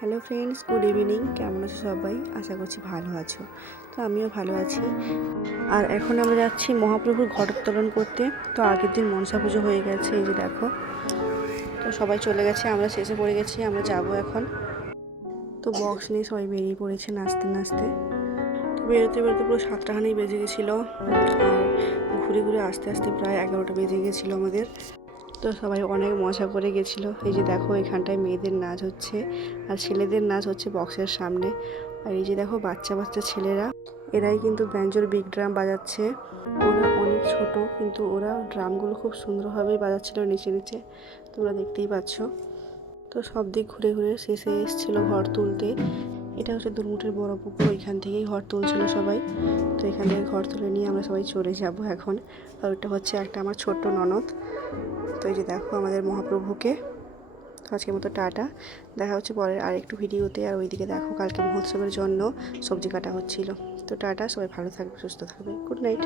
Hello friends, good evening. কেমন আছো সবাই? আশা করছি ভালো আছো। তো আমিও ভালো আছি। আর এখন আমরা যাচ্ছি মহাপ্রভুর ঘটোত্তোলন করতে। তো আগের দিন মনসা পুজো হয়ে গেছে, এই যে দেখো। তো সবাই চলে গেছে, আমরা শেষে পড়ে গেছি, আমরা যাব এখন। তো বক্স নিয়ে সবাই বেরিয়ে পড়েছে নাচতে নাচতে। তো বেরোতে বেরোতে পুরো 7টাখানেই বেজে গেছিলো। আর ঘুরে ঘুরে আস্তে আস্তে প্রায় 11টা বেজে গেছিলো আমাদের। তো সবাই অনেক মজা করে গেছিলো। এই যে দেখো, এখানটায় মেয়েদের নাচ হচ্ছে আর ছেলেদের নাচ হচ্ছে বক্সের সামনে। আর এই যে দেখো বাচ্চা বাচ্চা ছেলেরা, এরাই কিন্তু ব্যাঞ্জোর বিগ ড্রাম বাজাচ্ছে। ওরা অনেক ছোট, কিন্তু ওরা ড্রামগুলো খুব সুন্দরভাবে বাজাচ্ছিল নিচে নিচে, তোমরা দেখতেই পাচ্ছ। তো সব দিক ঘুরে ঘুরে শেষে এসেছিলো ঘর তুলতে। এটা হচ্ছে দুর্মুটের বড় পুকুর, ওইখান থেকেই ঘর তুলছিল সবাই। তো এখান থেকে ঘর তুলে নিয়ে আমরা সবাই চলে যাব এখন। আর ওইটা হচ্ছে একটা আমার ছোট্ট ননদ। তো এই যে দেখো আমাদের মহাপ্রভুকে। তো আজকের মতো টাটা, দেখা হচ্ছে পরের আরেকটু ভিডিওতে। আর ওইদিকে দেখো কালকে মহোৎসবের জন্য সবজি কাটা হচ্ছিল। তো টাটা, সবাই ভালো থাকবে, সুস্থ থাকবে, গুড নাইট।